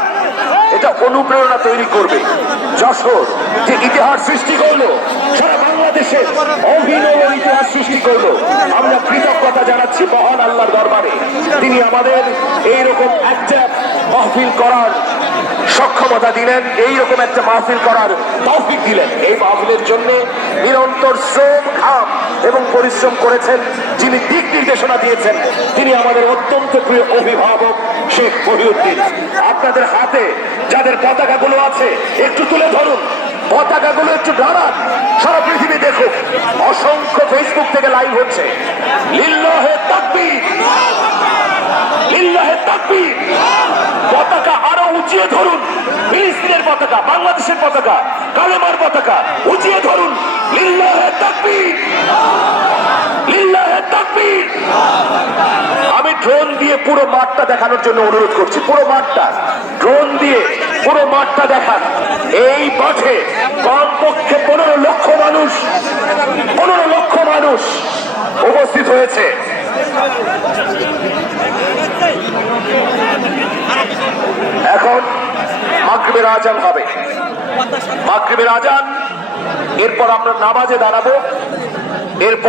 প্রতিষ্ঠান, এটা অনুপ্রেরণা তৈরি করবে। যশোর যে ইতিহাস সৃষ্টি করলো, সারা বাংলাদেশে অভিনব ইতিহাস সৃষ্টি করলো, আমরা কৃতজ্ঞতা জানাচ্ছি মহান আল্লাহর দরবারে। তিনি আমাদের এইরকম একটা মাহফিল করার সক্ষমতা দিলেন, এইরকম একটা মাহফিল করার তৌফিক দিলেন। এই মাহফিলের জন্য নিরন্তর শ্রম, ঘাম এবং পরিশ্রম করেছেন যিনি দিক নির্দেশনা দিয়েছেন, তিনি আমাদের অত্যন্ত প্রিয় অভিভাবক শেখ মহিউদ্দিন। আপনাদের হাতে যাদের পতাকাগুলো আছে একটু তুলে ধরুন, পতাকাগুলো একটু দাঁড়ান, সারা পৃথিবী দেখুক। অসংখ্য ফেসবুক থেকে লাইভ হচ্ছে। লিল্লাহে তাকবীর, লিল্লাহে তাকবীর। পতাকা আরো উঁচিয়ে ধরুন, ফিলিস্তিনের পতাকা, বাংলাদেশের পতাকা, কালেমার পতাকা উঁচিয়ে ধরুন। লিল্লাহে তাকবীর, লিল্লাহে তাকবীর। আমি ড্রোন দিয়ে পুরো মাঠটা দেখানোর জন্য অনুরোধ করছি, পুরো মাঠটা ড্রোন দিয়ে পুরো মাঠটা দেখান। এই মাঠে কমপক্ষে 15 লক্ষ মানুষ, 15 লক্ষ মানুষ উপস্থিত হয়েছে। এখন মাগরিবের আজান হবে, মাগরিবের আজান, এরপর আমরা নামাজে দাঁড়াবো। এরপর